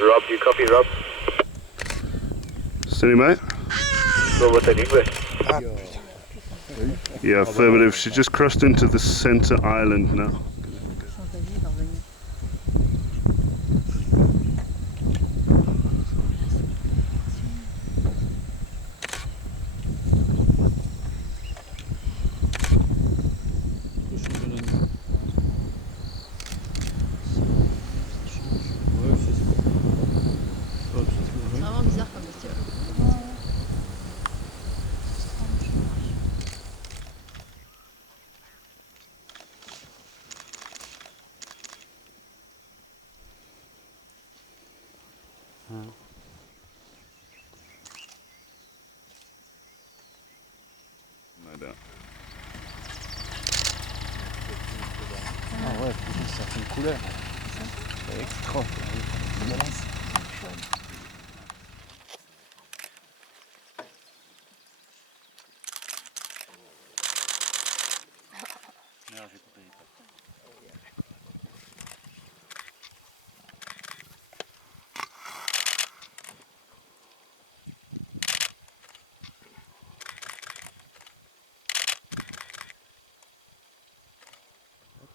Rob, you copy, Rob? Steady, mate. Go with the request. Yeah, affirmative. She just crossed into the center island now. C'est vraiment bizarre comme bestiole. Ah ouais, ça fait une couleur. C'est extra. Dégueulasse. Non, j'ai coupé les pattes.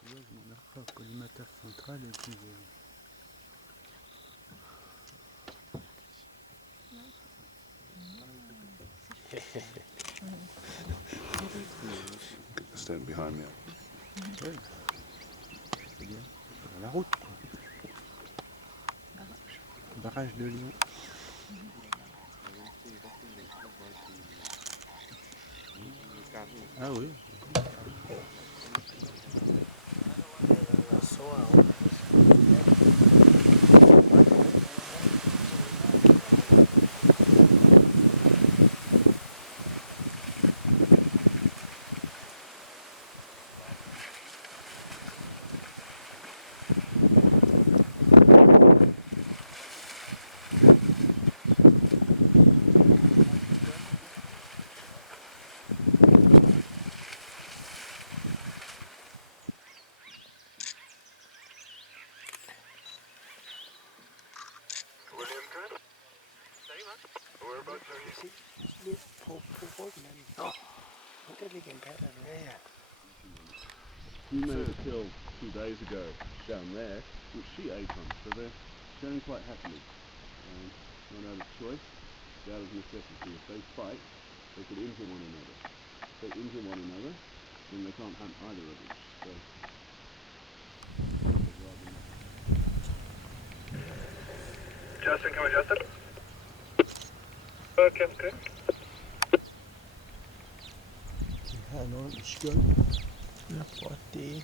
Je m'en aperçois, collimateur central et puis Stand behind me. ouais. C'est bien. Sur la route quoi. Barrage de Lyon. Ah oui. You made a kill 2 days ago down there, which she ate on, so they're showing quite happily. Not out of choice, it's out of necessity. If they fight, they could injure one another. If they injure one another, then they can't hunt either of them. So, Justin, come on, Justin. Okay, okay. Ah non, je gueule. La 3T.